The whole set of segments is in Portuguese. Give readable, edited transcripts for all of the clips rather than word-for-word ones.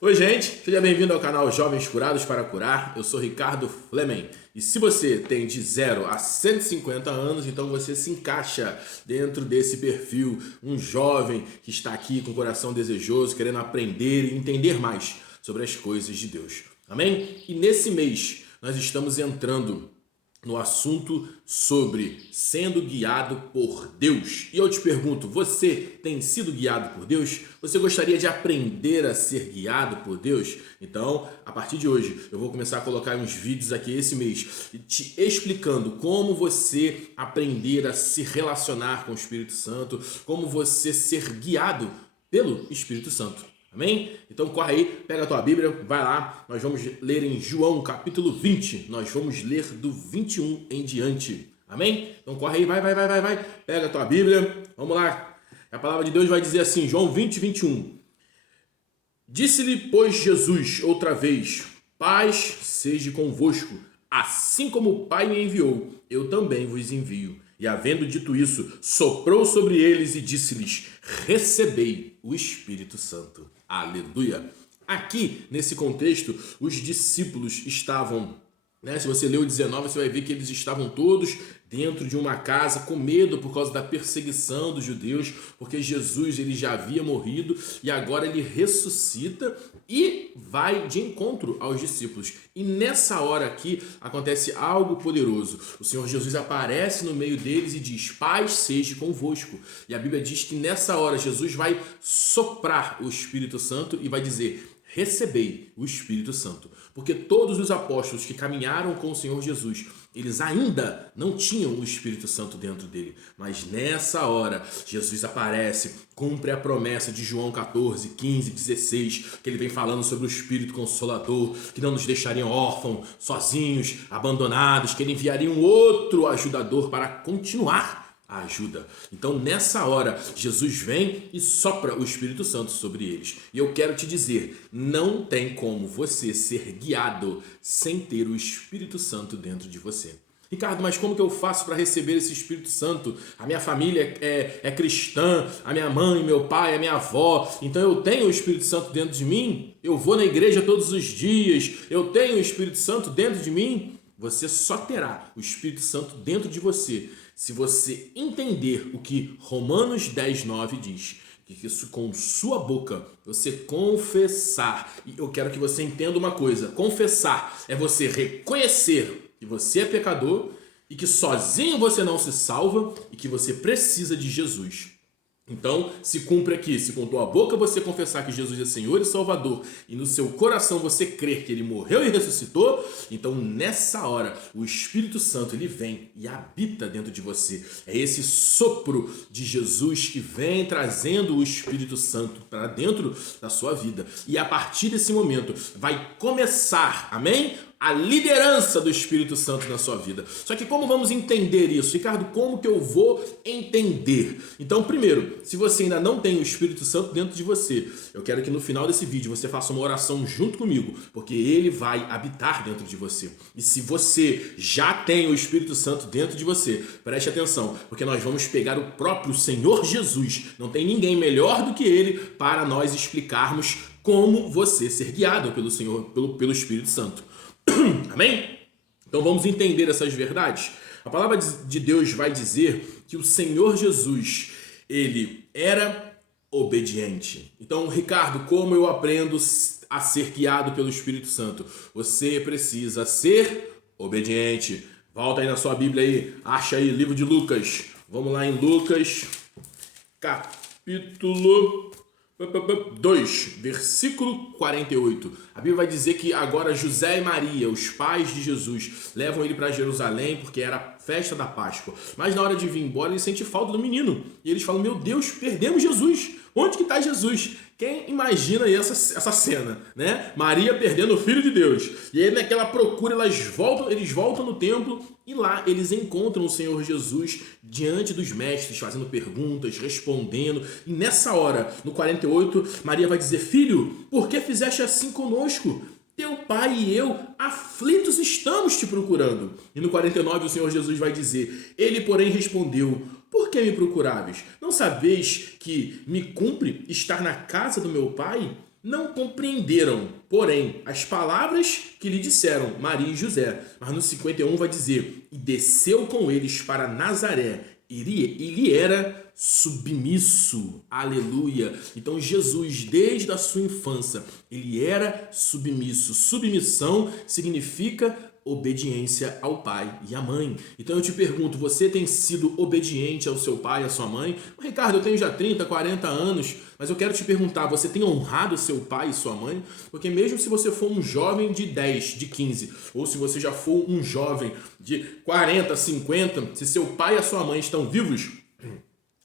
Oi, gente, seja bem-vindo ao canal Jovens Curados para Curar. Eu sou Ricardo Flemen e se você tem de 0 a 150 anos, então você se encaixa dentro desse perfil, um jovem que está aqui com o coração desejoso, querendo aprender e entender mais sobre as coisas de Deus. Amém? E nesse mês nós estamos entrando no assunto sobre sendo guiado por Deus. E eu te pergunto, você tem sido guiado por Deus? Você gostaria de aprender a ser guiado por Deus? Então, a partir de hoje, eu vou começar a colocar uns vídeos aqui esse mês, te explicando como você aprender a se relacionar com o Espírito Santo, como você ser guiado pelo Espírito Santo. Amém? Então corre aí, pega a tua Bíblia, vai lá, nós vamos ler em João capítulo 20, nós vamos ler do 21 em diante. Amém? Então corre aí, vai, pega a tua Bíblia, vamos lá. A palavra de Deus vai dizer assim, João 20, 21. Disse-lhe, pois, Jesus outra vez, paz seja convosco, assim como o Pai me enviou, eu também vos envio. E havendo dito isso, soprou sobre eles e disse-lhes, recebei o Espírito Santo. Aleluia! Aqui, nesse contexto, os discípulos estavam, se você ler o 19, você vai ver que eles estavam todos dentro de uma casa com medo por causa da perseguição dos judeus, porque Jesus ele já havia morrido e agora ele ressuscita e vai de encontro aos discípulos. E nessa hora aqui acontece algo poderoso. O Senhor Jesus aparece no meio deles e diz, paz seja convosco. E a Bíblia diz que nessa hora Jesus vai soprar o Espírito Santo e vai dizer, recebei o Espírito Santo. Porque todos os apóstolos que caminharam com o Senhor Jesus, eles ainda não tinham o Espírito Santo dentro dele. Mas nessa hora, Jesus aparece, cumpre a promessa de João 14, 15, 16, que ele vem falando sobre o Espírito Consolador, que não nos deixariam órfãos, sozinhos, abandonados, que ele enviaria um outro ajudador para continuar a ajuda. Então nessa hora Jesus vem e sopra o Espírito Santo sobre eles. E eu quero te dizer, não tem como você ser guiado sem ter o Espírito Santo dentro de você. Ricardo, mas como que eu faço para receber esse Espírito Santo? A minha família é cristã, a minha mãe, meu pai, a minha avó, então eu tenho o Espírito Santo dentro de mim? Eu vou na igreja todos os dias, eu tenho o Espírito Santo dentro de mim? Você só terá o Espírito Santo dentro de você se você entender o que Romanos 10, 9 diz. Que isso com sua boca você confessar. E eu quero que você entenda uma coisa. Confessar é você reconhecer que você é pecador e que sozinho você não se salva e que você precisa de Jesus. Então, se cumpre aqui, se com tua boca você confessar que Jesus é Senhor e Salvador e no seu coração você crer que Ele morreu e ressuscitou, então nessa hora o Espírito Santo ele vem e habita dentro de você. É esse sopro de Jesus que vem trazendo o Espírito Santo para dentro da sua vida. E a partir desse momento vai começar, amém? A liderança do Espírito Santo na sua vida. Só que como vamos entender isso? Ricardo, como que eu vou entender? Então, primeiro, se você ainda não tem o Espírito Santo dentro de você, eu quero que no final desse vídeo você faça uma oração junto comigo, porque ele vai habitar dentro de você. E se você já tem o Espírito Santo dentro de você, preste atenção, porque nós vamos pegar o próprio Senhor Jesus. Não tem ninguém melhor do que ele para nós explicarmos como você ser guiado pelo Senhor, pelo Espírito Santo. Amém? Então vamos entender essas verdades. A palavra de Deus vai dizer que o Senhor Jesus, ele era obediente. Então, Ricardo, como eu aprendo a ser guiado pelo Espírito Santo? Você precisa ser obediente. Volta aí na sua Bíblia aí, acha aí, livro de Lucas. Vamos lá em Lucas, capítulo 2, versículo 48. A Bíblia vai dizer que agora José e Maria, os pais de Jesus, levam ele para Jerusalém porque era a festa da Páscoa. Mas na hora de vir embora, ele sente falta do menino. E eles falam, meu Deus, perdemos Jesus. Onde que está Jesus? Quem imagina aí essa cena, né? Maria perdendo o Filho de Deus. E aí naquela procura eles voltam no templo e lá eles encontram o Senhor Jesus diante dos mestres, fazendo perguntas, respondendo. E nessa hora, no 48, Maria vai dizer, filho, por que fizeste assim conosco? Teu pai e eu, aflitos, estamos te procurando. E no 49 o Senhor Jesus vai dizer, ele porém respondeu, por que me procuráveis? Não sabeis que me cumpre estar na casa do meu pai? não compreenderam, porém, as palavras que lhe disseram Maria e José. Mas no 51 vai dizer, e desceu com eles para Nazaré, e lhe era submisso. Aleluia. Então Jesus, desde a sua infância, ele era submisso. Submissão significa obediência ao pai e à mãe. Então eu te pergunto, você tem sido obediente ao seu pai e à sua mãe? Ricardo, eu tenho já 30, 40 anos, mas eu quero te perguntar, você tem honrado seu pai e sua mãe? Porque mesmo se você for um jovem de 10, de 15, ou se você já for um jovem de 40, 50, se seu pai e a sua mãe estão vivos,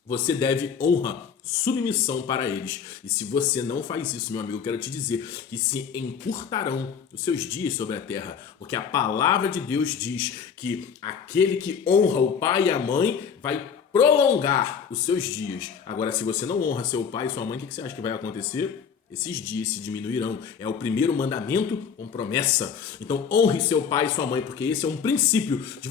você deve honra, submissão para eles. E se você não faz isso, meu amigo, eu quero te dizer que se encurtarão os seus dias sobre a terra, porque a palavra de Deus diz que aquele que honra o pai e a mãe vai prolongar os seus dias. Agora, se você não honra seu pai e sua mãe, o que você acha que vai acontecer? Esses dias se diminuirão. É o primeiro mandamento com promessa. Então honre seu pai e sua mãe, porque esse é um princípio de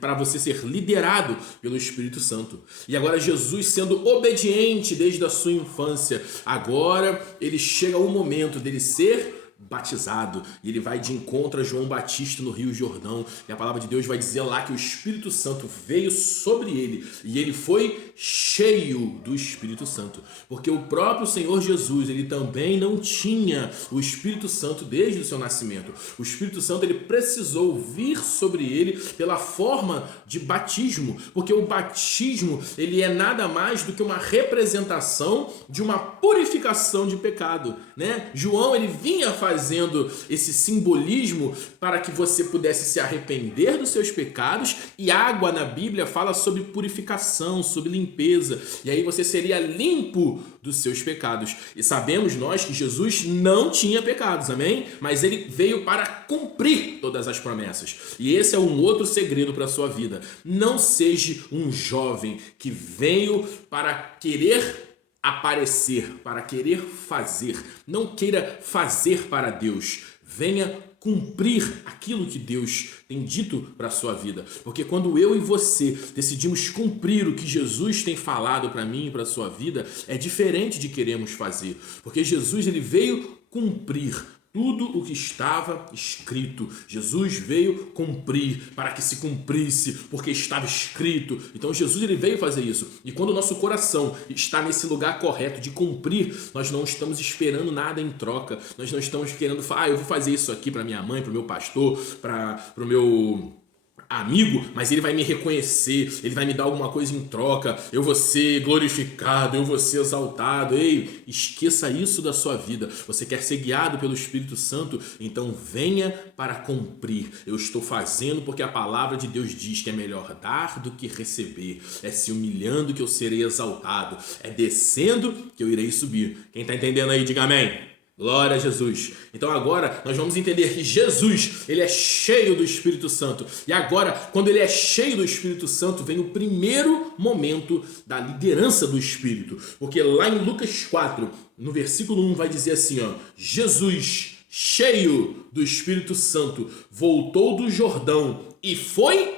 para você ser liderado pelo Espírito Santo. E agora Jesus, sendo obediente desde a sua infância, agora ele chega ao momento dele ser batizado, e ele vai de encontro a João Batista no Rio Jordão, e a palavra de Deus vai dizer lá que o Espírito Santo veio sobre ele, e ele foi cheio do Espírito Santo, porque o próprio Senhor Jesus, ele também não tinha o Espírito Santo desde o seu nascimento. O Espírito Santo, ele precisou vir sobre ele pela forma de batismo, porque o batismo, ele é nada mais do que uma representação de uma purificação de pecado, né? João, ele vinha fazendo esse simbolismo para que você pudesse se arrepender dos seus pecados, e água na Bíblia fala sobre purificação, sobre limpeza, e aí você seria limpo dos seus pecados. E sabemos nós que Jesus não tinha pecados, amém? Mas ele veio para cumprir todas as promessas. E esse é um outro segredo para a sua vida. Não seja um jovem que veio para querer aparecer, para querer fazer. Não queira fazer para Deus. Venha cumprir aquilo que Deus tem dito para a sua vida. Porque quando eu e você decidimos cumprir o que Jesus tem falado para mim e para a sua vida, é diferente de queremos fazer. Porque Jesus, ele veio cumprir tudo o que estava escrito. Jesus veio cumprir para que se cumprisse, porque estava escrito. Então Jesus, ele veio fazer isso. E quando o nosso coração está nesse lugar correto de cumprir, nós não estamos esperando nada em troca. Nós não estamos querendo falar, eu vou fazer isso aqui para minha mãe, para o meu pastor, para o meu amigo, mas ele vai me reconhecer, ele vai me dar alguma coisa em troca, eu vou ser glorificado, eu vou ser exaltado. Ei, esqueça isso da sua vida. Você quer ser guiado pelo Espírito Santo? Então venha para cumprir. Eu estou fazendo porque a palavra de Deus diz que é melhor dar do que receber, é se humilhando que eu serei exaltado, é descendo que eu irei subir. Quem está entendendo aí, diga amém. Glória a Jesus. Então agora nós vamos entender que Jesus, ele é cheio do Espírito Santo. E agora, quando ele é cheio do Espírito Santo, vem o primeiro momento da liderança do Espírito. Porque lá em Lucas 4, no versículo 1, vai dizer assim, ó: Jesus, cheio do Espírito Santo, voltou do Jordão e foi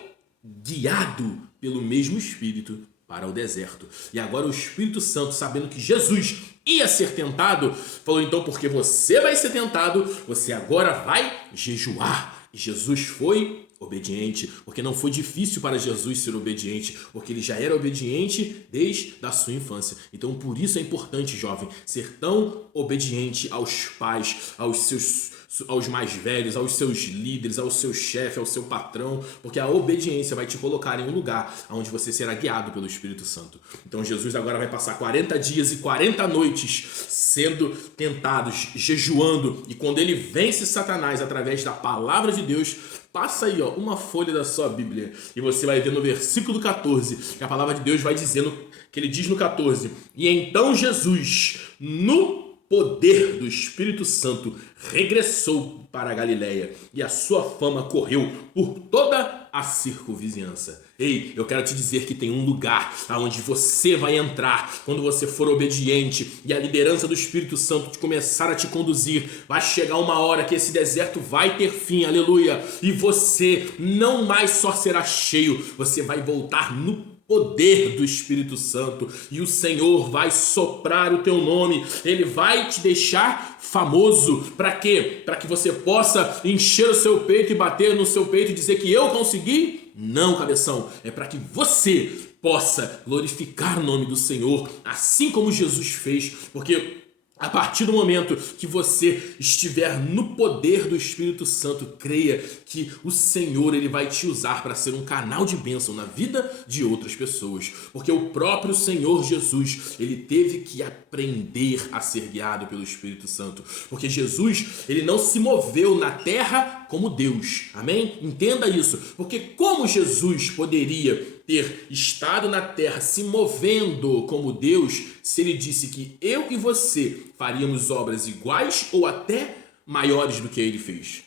guiado pelo mesmo Espírito para o deserto. E agora o Espírito Santo, sabendo que Jesus ia ser tentado, falou: então, porque você vai ser tentado, você agora vai jejuar. E Jesus foi obediente, porque não foi difícil para Jesus ser obediente, porque ele já era obediente desde a sua infância. Então, por isso é importante, jovem, ser tão obediente aos pais, aos mais velhos, aos seus líderes, ao seu chefe, ao seu patrão, porque a obediência vai te colocar em um lugar onde você será guiado pelo Espírito Santo. Então Jesus agora vai passar 40 dias e 40 noites sendo tentados, jejuando, e quando ele vence Satanás através da palavra de Deus, passa aí, ó, uma folha da sua Bíblia, e você vai ver no versículo 14, que a palavra de Deus vai dizendo, que ele diz no 14, e então Jesus, no poder do Espírito Santo, regressou para a Galileia, e a sua fama correu por toda a circunvizinhança. Ei, eu quero te dizer que tem um lugar aonde você vai entrar quando você for obediente e a liderança do Espírito Santo começar a te conduzir. Vai chegar uma hora que esse deserto vai ter fim, aleluia, e você não mais só será cheio, você vai voltar no poder do Espírito Santo, e o Senhor vai soprar o teu nome, ele vai te deixar famoso. Para quê? Para que você possa encher o seu peito e bater no seu peito e dizer que eu consegui? Não, cabeção, é para que você possa glorificar o nome do Senhor, assim como Jesus fez, porque a partir do momento que você estiver no poder do Espírito Santo, creia que o Senhor ele vai te usar para ser um canal de bênção na vida de outras pessoas. Porque o próprio Senhor Jesus, ele teve que aprender a ser guiado pelo Espírito Santo. Porque Jesus, ele não se moveu na terra como Deus. Amém? Entenda isso. Porque como Jesus poderia ter estado na terra se movendo como Deus, se ele disse que eu e você faríamos obras iguais ou até maiores do que ele fez?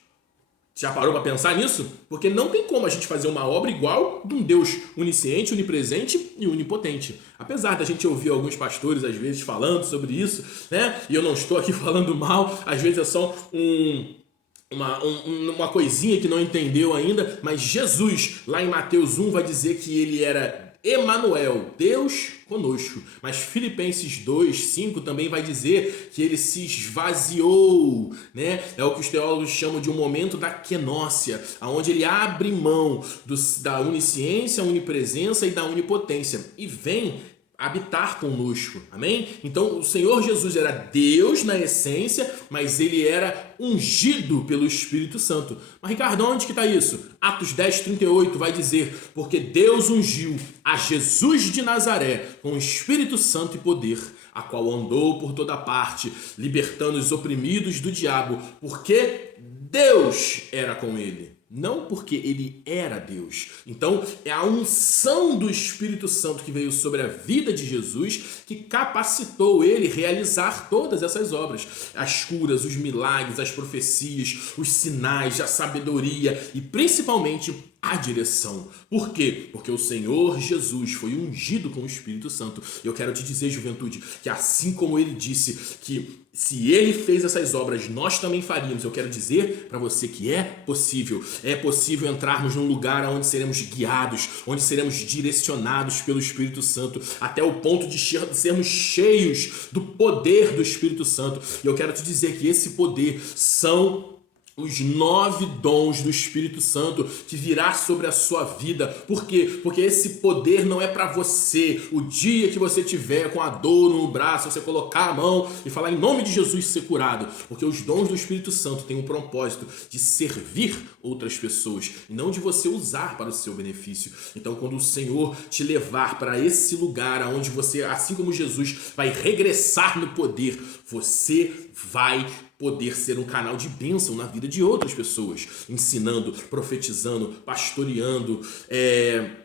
Já parou para pensar nisso? Porque não tem como a gente fazer uma obra igual de um Deus onisciente, onipresente e onipotente. Apesar da gente ouvir alguns pastores às vezes falando sobre isso, né? E eu não estou aqui falando mal, às vezes é só uma coisinha que não entendeu ainda, mas Jesus, lá em Mateus 1, vai dizer que ele era Emanuel, Deus conosco. Mas Filipenses 2:5 também vai dizer que ele se esvaziou, né? É o que os teólogos chamam de um momento da kenócia, onde ele abre mão da onisciência, onipresença e da onipotência e vem habitar conosco, amém? Então o Senhor Jesus era Deus na essência, mas ele era ungido pelo Espírito Santo. Mas Ricardo, onde que está isso? Atos 10:38 vai dizer, porque Deus ungiu a Jesus de Nazaré com o Espírito Santo e poder, a qual andou por toda parte, libertando os oprimidos do diabo, porque Deus era com ele. Não porque ele era Deus. Então, é a unção do Espírito Santo que veio sobre a vida de Jesus que capacitou ele a realizar todas essas obras. As curas, os milagres, as profecias, os sinais, a sabedoria e principalmente a direção. Por quê? Porque o Senhor Jesus foi ungido com o Espírito Santo. Eu quero te dizer, juventude, que assim como ele disse que se ele fez essas obras, nós também faríamos. Eu quero dizer para você que é possível. É possível entrarmos num lugar onde seremos guiados, onde seremos direcionados pelo Espírito Santo, até o ponto de sermos cheios do poder do Espírito Santo. E eu quero te dizer que esse poder são os 9 dons do Espírito Santo que virá sobre a sua vida. Por quê? Porque esse poder não é para você. O dia que você tiver com a dor no braço, você colocar a mão e falar em nome de Jesus ser curado. Porque os dons do Espírito Santo têm o propósito de servir outras pessoas e não de você usar para o seu benefício. Então, quando o Senhor te levar para esse lugar onde você, assim como Jesus, vai regressar no poder, você vai poder ser um canal de bênção na vida de outras pessoas, ensinando, profetizando, pastoreando,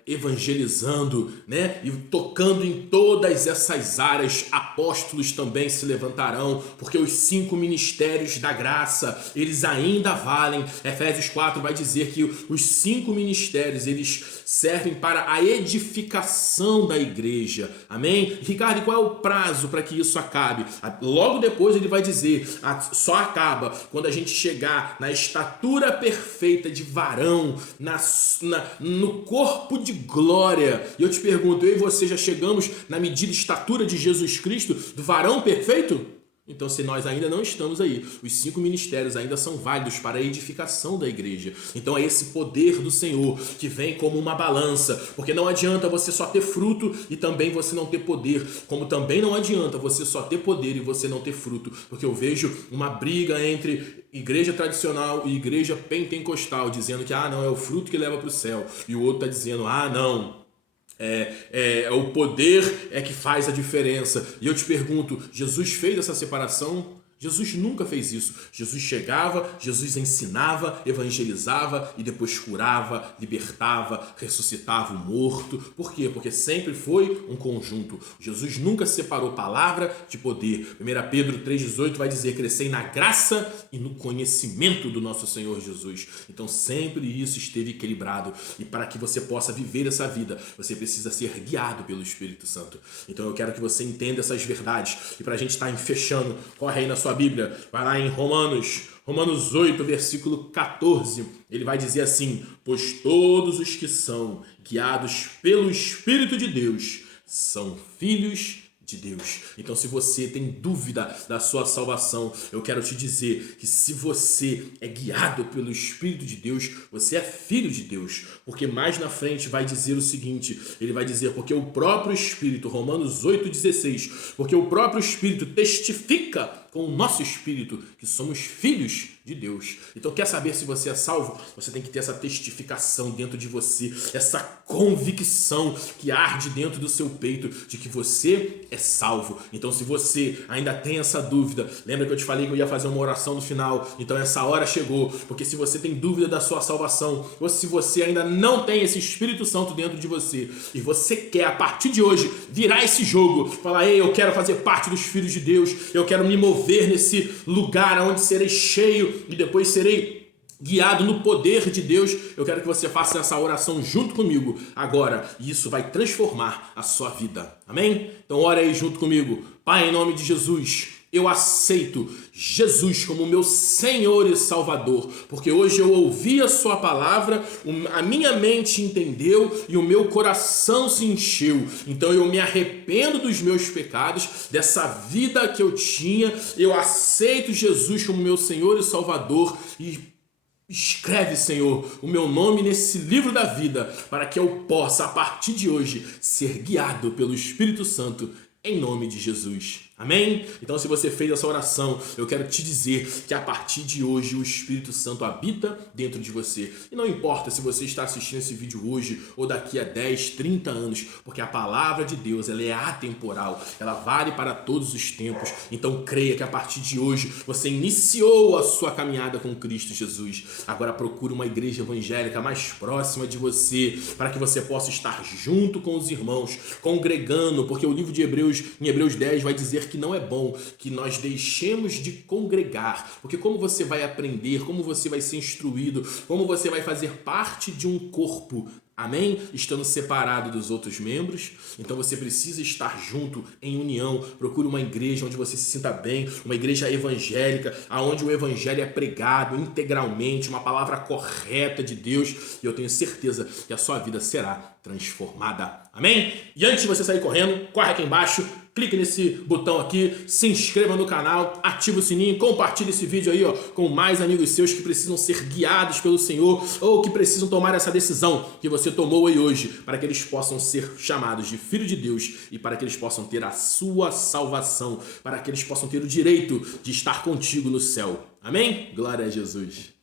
evangelizando, né? E tocando em todas essas áreas. Apóstolos também se levantarão, porque os 5 ministérios da graça, eles ainda valem. Efésios 4 vai dizer que os 5 ministérios, eles servem para a edificação da igreja. Amém? Ricardo, e qual é o prazo para que isso acabe? Logo depois ele vai dizer, só acaba quando a gente chegar na estatura perfeita de varão, no corpo de glória. E eu te pergunto, eu e você já chegamos na medida estatura de Jesus Cristo, do varão perfeito? Então, se nós ainda não estamos aí, os 5 ministérios ainda são válidos para a edificação da igreja. Então, é esse poder do Senhor que vem como uma balança, porque não adianta você só ter fruto e também você não ter poder, como também não adianta você só ter poder e você não ter fruto, porque eu vejo uma briga entre igreja tradicional e igreja pentecostal, dizendo que, não, é o fruto que leva para o céu, e o outro está dizendo, não, o poder é que faz a diferença. E eu te pergunto, Jesus fez essa separação? Jesus nunca fez isso. Jesus chegava, Jesus ensinava, evangelizava e depois curava, libertava, ressuscitava o morto. Por quê? Porque sempre foi um conjunto. Jesus nunca separou palavra de poder. 1 Pedro 3,18 vai dizer, crescei na graça e no conhecimento do nosso Senhor Jesus. Então sempre isso esteve equilibrado. E para que você possa viver essa vida, você precisa ser guiado pelo Espírito Santo. Então eu quero que você entenda essas verdades. E para a gente estar fechando, corre aí na sua sua Bíblia, vai lá em Romanos 8, versículo 14. Ele vai dizer assim: pois todos os que são guiados pelo Espírito de Deus são filhos de Deus. Então, se você tem dúvida da sua salvação, eu quero te dizer que se você é guiado pelo Espírito de Deus, você é filho de Deus. Porque mais na frente vai dizer o seguinte, ele vai dizer, porque o próprio Espírito, Romanos 8,16, porque o próprio Espírito testifica com o nosso espírito que somos filhos de Deus. Então, quer saber se você é salvo? Você tem que ter essa testificação dentro de você, essa convicção que arde dentro do seu peito de que você é salvo. Então, se você ainda tem essa dúvida, lembra que eu te falei que eu ia fazer uma oração no final? Então, essa hora chegou, porque se você tem dúvida da sua salvação, ou se você ainda não tem esse Espírito Santo dentro de você, e você quer, a partir de hoje, virar esse jogo, falar, ei, eu quero fazer parte dos filhos de Deus, eu quero me mover nesse lugar onde serei cheio e depois serei guiado no poder de Deus, eu quero que você faça essa oração junto comigo agora, e isso vai transformar a sua vida, amém? Então ora aí junto comigo. Pai, em nome de Jesus, eu aceito Jesus como meu Senhor e Salvador, porque hoje eu ouvi a sua palavra, a minha mente entendeu e o meu coração se encheu. Então eu me arrependo dos meus pecados, dessa vida que eu tinha, eu aceito Jesus como meu Senhor e Salvador e escreve, Senhor, o meu nome nesse livro da vida, para que eu possa, a partir de hoje, ser guiado pelo Espírito Santo, em nome de Jesus. Amém? Então, se você fez essa oração, eu quero te dizer que a partir de hoje o Espírito Santo habita dentro de você. E não importa se você está assistindo esse vídeo hoje ou daqui a 10, 30 anos, porque a palavra de Deus, ela é atemporal, ela vale para todos os tempos. Então, creia que a partir de hoje você iniciou a sua caminhada com Cristo Jesus. Agora procure uma igreja evangélica mais próxima de você, para que você possa estar junto com os irmãos, congregando, porque o livro de Hebreus, em Hebreus 10, vai dizer que não é bom que nós deixemos de congregar, porque como você vai aprender, como você vai ser instruído, como você vai fazer parte de um corpo, amém? Estando separado dos outros membros, então você precisa estar junto, em união. Procure uma igreja onde você se sinta bem, uma igreja evangélica, onde o evangelho é pregado integralmente, uma palavra correta de Deus, e eu tenho certeza que a sua vida será transformada, amém? E antes de você sair correndo, corre aqui embaixo, clique nesse botão aqui, se inscreva no canal, ativa o sininho, compartilhe esse vídeo aí, com mais amigos seus que precisam ser guiados pelo Senhor ou que precisam tomar essa decisão que você tomou aí hoje, para que eles possam ser chamados de filho de Deus e para que eles possam ter a sua salvação, para que eles possam ter o direito de estar contigo no céu. Amém? Glória a Jesus.